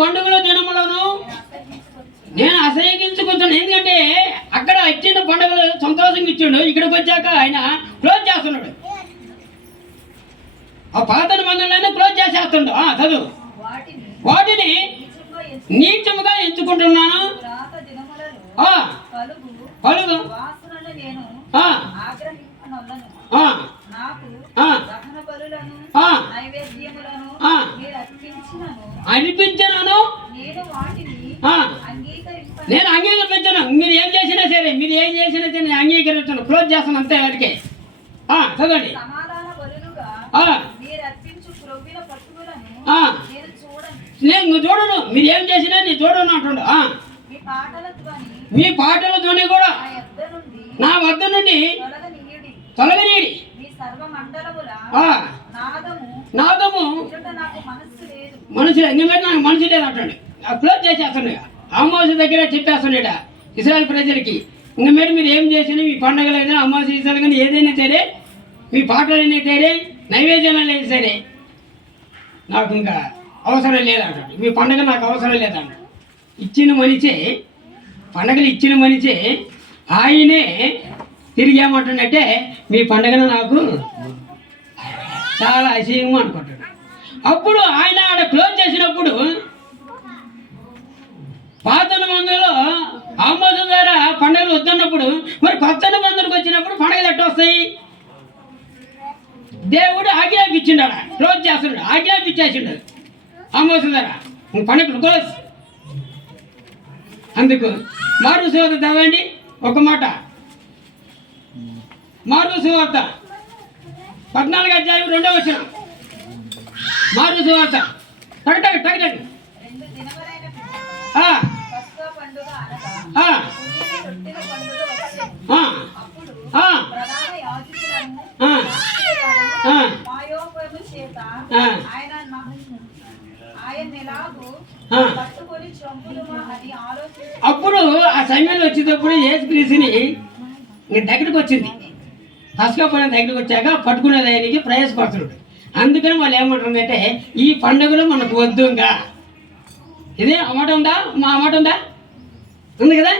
పండుగల దినములను నేను అసహ్యించుకుంటున్నాను. ఎందుకంటే అక్కడ ఇచ్చిన పండుగలు సంతోషంగా ఇచ్చిండు, ఇక్కడికి వచ్చాక ఆయన క్లోజ్ చేస్తున్నాడు. ఆ పాత మందులన్నీ క్లోజ్ చేసేస్తుండు. చదువు. వాటిని నీచముగా ఎంచుకుంటున్నాను. పలుగు అనిపించను, నేను అంగీకరించను. మీరు ఏం చేసినా సరే, మీరు ఏం చేసినా సరే నేను అంగీకరించను, క్లోజ్ చేస్తాను అంతే. వారికి చదవండి. నేను చూడను, మీరు ఏం చేసినా నేను చూడను అంటుండు. మీ పాటల ధ్వని కూడా నా వద్ద నుండి తొలగనీడి. నాదము మనసు లేదు, నాకు మనసు లేదు అంటండి. క్లోజ్ చేసేస్తున్నాడు. అమావాస్య దగ్గర చెప్పేస్తున్నాడ ఇశ్రాయేల్ ప్రజలకి, ఇంక మీద మీరు ఏం చేసినా, మీ పండుగలు అయినా అమావాస్య ఇసాలు కానీ ఏదైనా సరే, మీ పాటలైనా సరే, నైవేద్యాలు అయినా సరే నాకు ఇంకా అవసరం లేదంటాడు. మీ పండుగ నాకు అవసరం లేదంట. ఇచ్చిన మనిషే, పండగలు ఇచ్చిన మనిషే ఆయనే తిరిగి ఏమంటుండంటే, మీ పండుగను నాకు చాలా అసహ్యంగా అనుకుంటాడు. అప్పుడు ఆయన ఆడ క్లోజ్ చేసినప్పుడు పాత మందులో ఆమోదం ద్వారా పండుగలు వద్దన్నప్పుడు, మరి కొత్త మందులకు వచ్చినప్పుడు పండుగలు ఎట్లా వస్తాయి? దేవుడు ఆజ్ఞాపించిండు, అలా క్లోజ్ చేస్తున్నాడు, ఆజ్ఞాపించేసిండు ఆమోదం ద్వారా పండుగలు క్లోజ్. అందుకు మార్కు సువార్త చదవండి ఒక మాట. మార్కు సువార్త 14వ అధ్యాయం 2వ వచనం. మార్కు సువార్త టక్ అప్పుడు ఆ సమయంలో వచ్చేటప్పుడు యేసుక్రీస్తుని దగ్గరికి వచ్చింది. పస్కా పండుగ దగ్గరికి వచ్చాక పట్టుకునే దానికి ప్రయాసపడుతున్నాడు. అందుకని వాళ్ళు ఏమంటారంటే, ఈ పండుగలు మనకు వద్దు, ఇంకా ఇదే అమాట ఉందా, మా అమాట ఉందా, ఉంది కదా,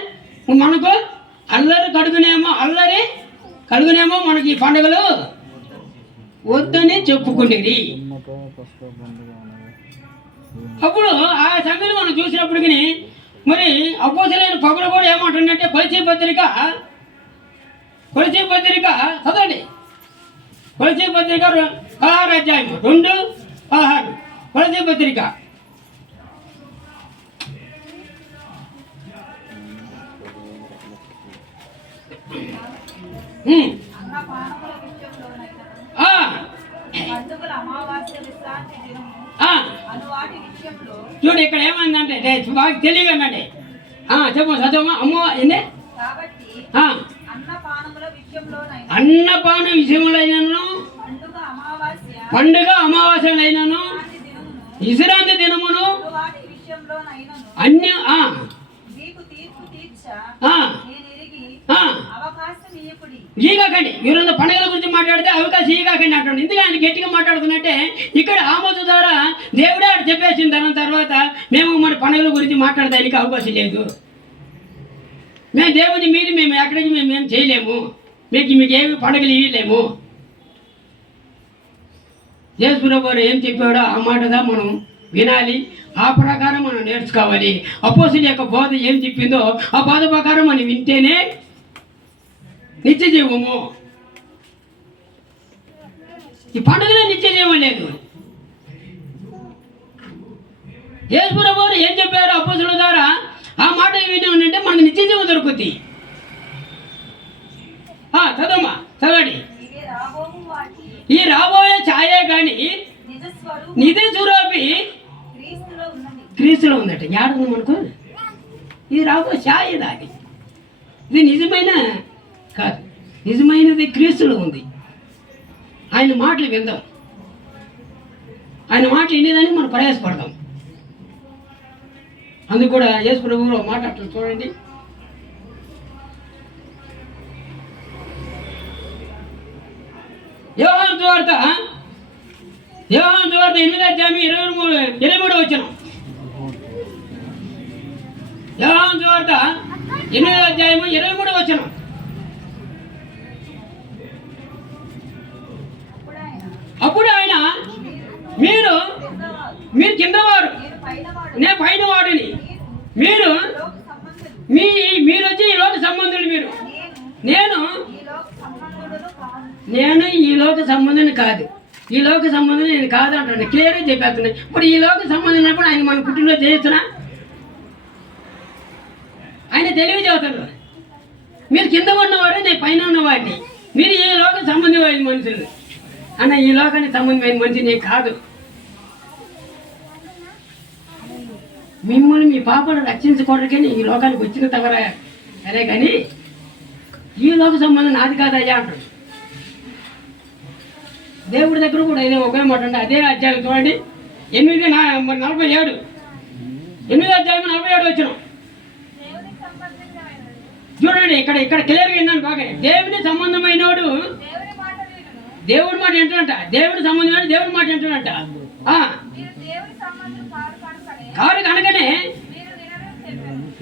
మనకు అల్లరి కడుగునేమో మనకి ఈ పండుగలు వద్దని చెప్పుకునేది. అప్పుడు ఆ సమయంలో మనం చూసినప్పటికీ మరి అపోస్తలులైన పౌలు కూడా ఏమంటుందంటే, కొలసీ పత్రిక చదవండి. కొలసీ పత్రిక 16వ అధ్యాయం 2:16. కొలసీ పత్రిక చూడు ఇక్కడ ఏమైందంటే బాగా తెలియదండి. చెప్పు చదవమ్మా. అమ్మో ఏంది? అన్నపాన విషయంలో పండుగ అమావాస్యలైనను విశ్రాంతి దినమును అన్ని ఈగాకండి. ఈరోజు పండుగల గురించి మాట్లాడితే అవకాశం ఈగాకండి అంటాడు. ఎందుకు ఆయన గట్టిగా మాట్లాడుతున్నట్టే, ఇక్కడ ఆమోదు ద్వారా దేవుడే అటు చెప్పేసిన తర్వాత మేము మన పండుగల గురించి మాట్లాడడానికి అవకాశం లేదు. మేము దేవుని మీరు మేము ఎక్కడికి మేము చేయలేము, మీకు ఏమి పండుగలు ఇవ్వలేము. యేసుప్రభు ఏం చెప్పాడో ఆ మాటగా మనం వినాలి, ఆ ప్రకారం మనం నేర్చుకోవాలి. అపోస్తలుల యొక్క బోధ ఏం చెప్పిందో ఆ బోధ ప్రకారం మనం వింటేనే నిత్య జీవము. ఈ పండుగలో నిత్య జీవం లేదు. యేసుప్రభు ఏం చెప్పారు అపోస్తలుల ద్వారా ఆ మాట విని ఉంటే మనకు నిత్య జీవం దొరుకుతుంది. చదమ్మా, చదవండి. ఈ రాబోయే ఛాయే కానీ నిజ స్వరూపి క్రీస్తులో ఉందట. ఏడుంది మనకు? ఇది రాబోయే ఛాయ, దాని ఇది నిజమైన కాదు, నిజమైనది క్రీస్తులో ఉంది. ఆయన మాటలు విందాం, ఆయన మాటలు వినేదానికి మనం ప్రయాసపడదాం. అందుకు కూడా యేసు ప్రభువులో మాట అట్లా చూడండి. యోహాను సువార్త 8వ అధ్యాయం 23వ వచనం. యోహాను సువార్త 8వ అధ్యాయము 23వ వచనం. అప్పుడు ఆయన మీరు కిందవారు, నేను పైన వాడిని. మీరు వచ్చి ఈ లోక సంబంధులు. నేను ఈ లోక సంబంధిని కాదు, ఈ లోక సంబంధం నేను కాదు అంటాను. క్లియర్గా చెప్పేస్తున్నాయి. ఇప్పుడు ఈ లోక సంబంధం ఉన్నప్పుడు ఆయన మన పుట్టినరోజు చేయొచ్చునా? ఆయన తెలివి చదువుతాడు. మీరు కింద ఉన్నవారు, నేను పైన ఉన్నవాడిని. మీరు ఈ లోక సంబంధమైన మనుషులు అన్న. ఈ లోకానికి సంబంధమైన మనిషి నేను కాదు. మిమ్మల్ని మీ పాపను రక్షించుకోవడానికని ఈ లోకానికి వచ్చిన తవరా సరే, కానీ ఈ లోక సంబంధం నాది కాదయ్యా అంటాడు. దేవుడి దగ్గర కూడా ఇదే ఒకే మాట అండి. అదే అధ్యాయం చూడండి, 8:47. 8వ అధ్యాయం 47 వచ్చిన చూడండి. ఇక్కడ క్లియర్గా విన్నాను బాగా. దేవుని సంబంధమైనవాడు దేవుడి మాట వింటాడంట. దేవుడి సంబంధమైన దేవుడి మాట వింటాడంట. కారు కనుకనే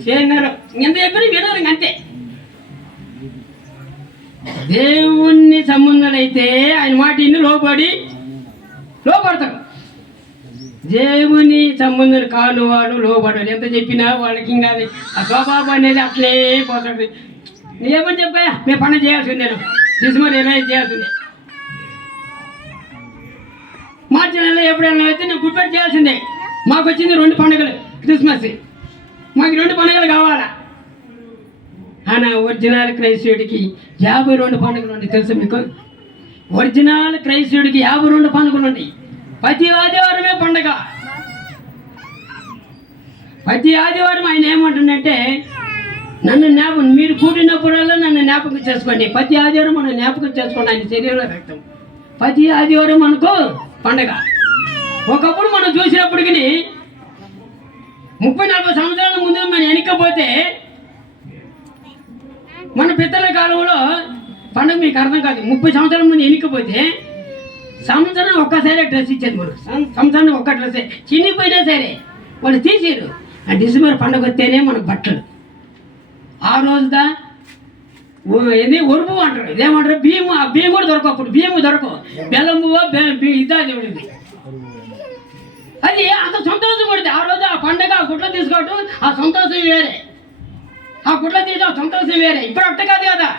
చేయన్నారు. ఎంత చెప్పినా వినరు, ఇంకంతే. దేవుణ్ణి సంబంధాలైతే ఆయన మాట ఇన్ని లోపడతాడు. దేవుని సంబంధం కాను వాడు లోపడాలి. ఎంత చెప్పినా వాళ్ళకి ఇంకా ఆ స్వభావం అనేది అట్లే పోతాడు. ఏమని చెప్పాయా, మేము పండుగ చేయాల్సిందే, డిసెంబర్ 20 చేయాల్సిందే. మార్చి నెలలో ఎప్పుడైనా అయితే నేను గుడ్పెట్టి చేయాల్సిందే. మాకు వచ్చింది 2 పండుగలు, క్రిస్మస్. మాకు 2 పండుగలు కావాలా అన్న. ఒరిజినల్ క్రైస్తవుడికి 52 పండుగలు ఉన్నాయి. తెలుసు మీకు? ఒరిజినల్ క్రైస్తవుడికి 52 పండుగలు ఉన్నాయి. ప్రతి ఆదివారమే పండుగ. ప్రతి ఆదివారం ఆయన ఏమంటుందంటే, మీరు కూడినప్పుడల్లా నన్ను జ్ఞాపకం చేసుకోండి. ప్రతి ఆదివారం మనం జ్ఞాపకం చేసుకోండి. ఆయన శరీరంలో రక్తం. ప్రతి ఆదివారం మనకు పండగ. ఒకప్పుడు మనం చూసినప్పటికీ 30-40 సంవత్సరాల ముందు మనం వెనక్కపోతే మన పిత్తల కాలంలో పండుగ మీకు అర్థం కాదు. 30 సంవత్సరాల ముందు వెనక్కపోతే సంవత్సరం ఒక్కసారి డ్రెస్ ఇచ్చేది మనకు. సంవత్సరానికి ఒక్క డ్రెస్సే, చినిగిపోయినా సరే వాళ్ళు తీసేరు. ఆ డిసెంబర్ పండుగ వస్తేనే మనకు బట్టలు. ఆ రోజుదా ఏది ఒరుపు అంటారు, ఇదేమంటారు బియ్యం. ఆ బియ్యం కూడా దొరకవు. అప్పుడు బియ్యం దొరకవు. బెల్లం పువ్వు ఇద్దా దేవుడిది. అది అంత సంతోషం పడింది ఆ రోజు. ఆ పండుగ ఆ గుడ్లు తీసుకోవటం ఆ సంతోషం వేరే. ఆ గుడ్లు తీయడం సంతోషం వేరే. ఇప్పుడు అట్ట కాదు కదా.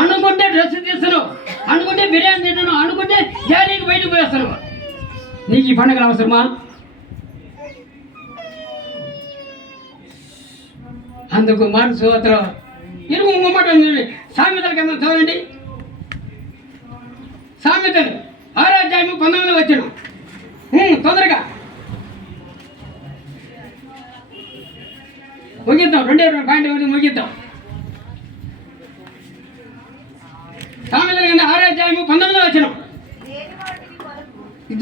అనుకుంటే డ్రెస్ తీస్తున్నావు, అనుకుంటే బిర్యానీ తింటున్నావు, అనుకుంటే జారీకి బయటకు పోయేస్తున్నావు. నీకు ఈ పండుగలు అవసరమా? అందుకు మాట సోదరం ఇరుగు ఇంకొమాట సామెతల కింద చదవండి. సామెతలు 6వ అధ్యాయం 19వ వచనం. తొందరగా ముగిద్దాం. 2 పాయింట్ ముగిద్దాం. సామెతల కింద 6వ అధ్యాయం 19వ వచనం.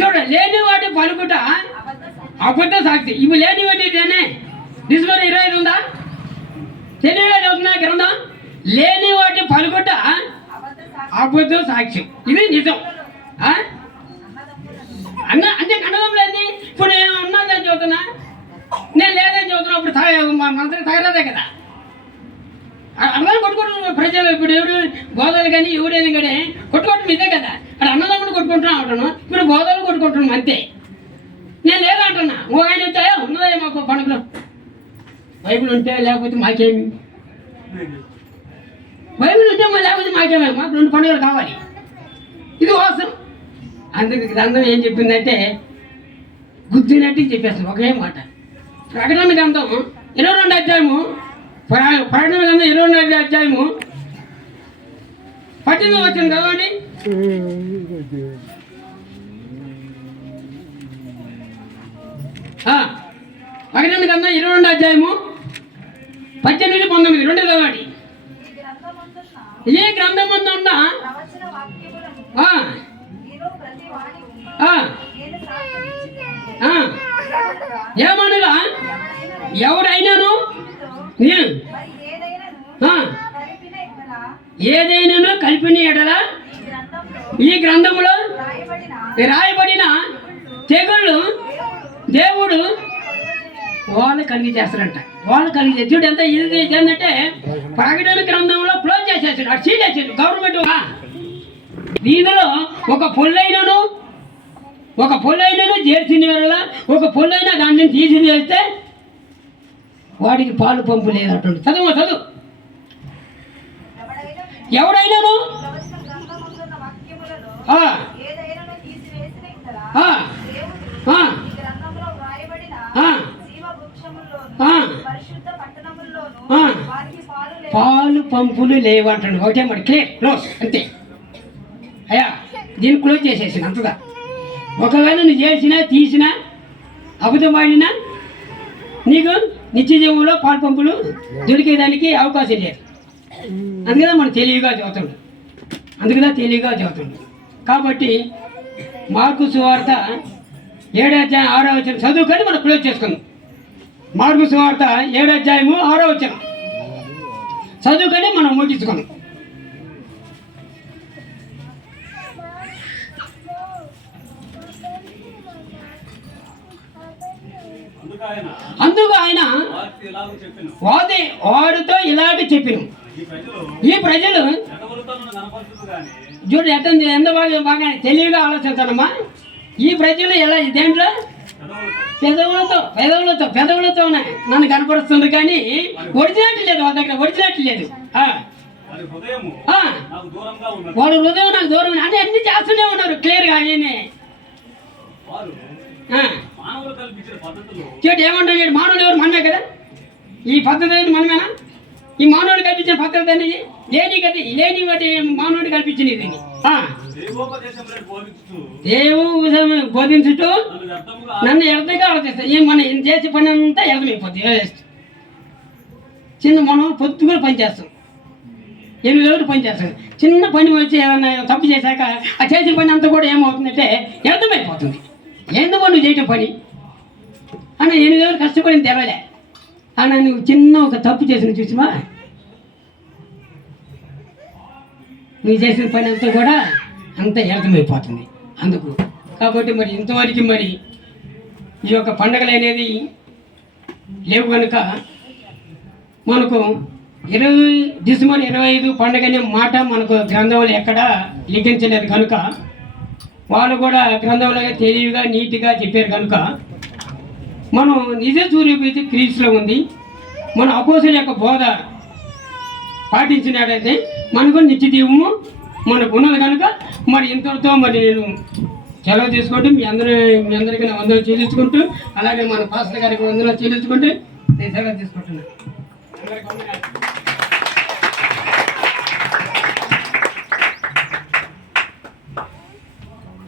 చూడ, లేని వాటి పలుకుట అబద్ధ సాక్షి. ఇవి లేని వాటి ఇదేనే. డిసెంబర్ 25 ఉందా? తెలియగా చదువుతున్నా గ్రంథం. లేని వాటి పలుకుట అబద్ధ సాక్ష్యం. ఇది నిజం. అంటే కన్నదంలేంది. ఇప్పుడు నేను ఉన్నదని చదువుతున్నా, నేను లేదని చదువుతున్నా. అప్పుడు మనసుకు తగలదే కదా. అన్నదాన్ని కొట్టుకుంటున్నాం ప్రజలు. ఇప్పుడు ఎవరు గోదాలు కానీ ఎవడేది కానీ కొట్టుకోవటం ఇదే కదా. అక్కడ అన్నదమ్ములు కొట్టుకుంటున్నాం అంటున్నాను, ఇప్పుడు గోదాలు కొట్టుకుంటున్నాం అంతే. నేను లేదంటున్నా. ఆయన వచ్చాయా ఉన్నదా మాకు పండుగలు. బైబిల్ ఉంటే లేకపోతే మాకేమి, బైబిల్ ఉంటే లేకపోతే మాకేమే. మాకు 2 పండుగలు కావాలి. ఇది అవసరం. అందుకు గ్రంథం ఏం చెప్పిందంటే గుర్తున్నట్టు చెప్పేస్తాం ఒకే మాట. ప్రకటన గ్రంథం 22వ అధ్యాయము. ప్రకటన గ్రంథం 22వ అధ్యాయము 18వ వచనం చదవండి. ప్రకటన గ్రంథం 22వ అధ్యాయము 18, 19 2 చదవండి. ఈ గ్రంథం ముందు ఉన్న ఏమనగా ఎవడైనాను ఏదైనాను కలిపిన ఎడల ఈ గ్రంథములో రాయబడిన తెగుళ్ళు దేవుడు వాళ్ళు కలిగి చేస్తారంట. వాళ్ళు కలిగి చూడు ఎంత ఇది ఏంటంటే ప్రకటన గ్రంథంలో క్లోజ్ చేసేసాడు, అటు సీల్ వేసాడు గవర్నమెంట్. దీనిలో ఒక పొల్లైనను చేర్చిన వల్ల ఒక పొల్లైనా దాన్ని తీసి వేస్తే వాడికి పాలు పంపు లేదంటుంది. చదువు ఎవడైనాను పాలు పంపులు లేవంటాడు. ఒకటే మరి క్లియర్ క్లోజ్ అంతే అయ్యా. దీన్ని క్లోజ్ చేసేసిన అంతగా. ఒకవేళ నువ్వు చేసినా తీసినా అబద్ధం ఆడినా నీకు నిత్య జీవంలో పాలు పంపులు దొరికేదానికి అవకాశం లేదు. అందుకనే మనం తెలివిగా చదువుతుండు. కాబట్టి మార్కు సువార్త 7వ అధ్యాయం 6వ వచనం చదువుకొని మనం క్లోజ్ చేసుకుందాం. మార్కు సువార్త 7వ అధ్యాయము 6వ వచనం చదువుకొని మనం ముగించుకుందాం. అందుకు ఆయన వాడితో ఇలాగ చెప్పిన, ఈ ప్రజలు చూడు ఎంత బాగా తెలివిగా ఆలోచిస్తానమ్మా. ఈ ప్రజలు ఎలా దేంట్లో పెదవులతో నన్ను కనపరుస్తుంది కానీ ఒరిజినల్ లేదు, వాళ్ళ దగ్గర ఒరిజినల్ లేదు. వాడు హృదయం నాకు దూరం అని అన్ని చేస్తూనే ఉన్నారు క్లియర్గా. ఆయనే చూడు ఏమంటాడు, మానవుడు ఎవరు? మనమే కదా. ఈ పద్ధతి అనేది మనమేనా? ఈ మానవుడు కల్పించిన పద్ధతి అనేది లేని వాటి మానవుడు కల్పించింది. దీన్ని బోధించుతూ నన్ను వ్యర్థంగా ఆలోచిస్తాను. మనం చేసే పని అంతా వ్యర్థమైపోతుంది. చిన్న మనం పొద్దుగా పని చేస్తాం, 8 రోజులు పని చేస్తాం. చిన్న పని వచ్చి ఏదన్నా తప్పు చేశాక ఆ చేసిన పని అంతా కూడా ఏమవుతుందంటే వ్యర్థమైపోతుంది. ఎందుకు నువ్వు చేయటం పని అన్న 8 రోజులు కష్టపడింది తెలవలే అన్న. నువ్వు చిన్న ఒక తప్పు చేసిన చూసినా నువ్వు చేసిన పని అంతా కూడా అంత వ్యర్థమైపోతుంది. అందుకు కాబట్టి మరి ఇంతవరకు మరి ఈ యొక్క పండుగలు అనేది లేవు కనుక మనకు డిసెంబర్ 25 పండుగ అనే మాట మనకు గ్రంథంలో ఎక్కడా లిఖించలేదు కనుక వాళ్ళు కూడా గ్రంథంలో తెలివిగా నీట్గా చెప్పారు కనుక మనం నిజ స్వరూపైతే క్రీస్తులో ఉంది. మన అపోస్తుల యొక్క బోధ పాటించినట్టయితే మనకు నిత్య జీవము మనకు ఉన్నది కనుక మరి ఇంతటితో మరి నేను సెలవు తీసుకుంటూ మీ అందరికీ నా వందలు చెల్లించుకుంటూ అలాగే మన పాస్టర్ గారికి వందలు చెల్లించుకుంటూ నేను సెలవు తీసుకుంటున్నాను.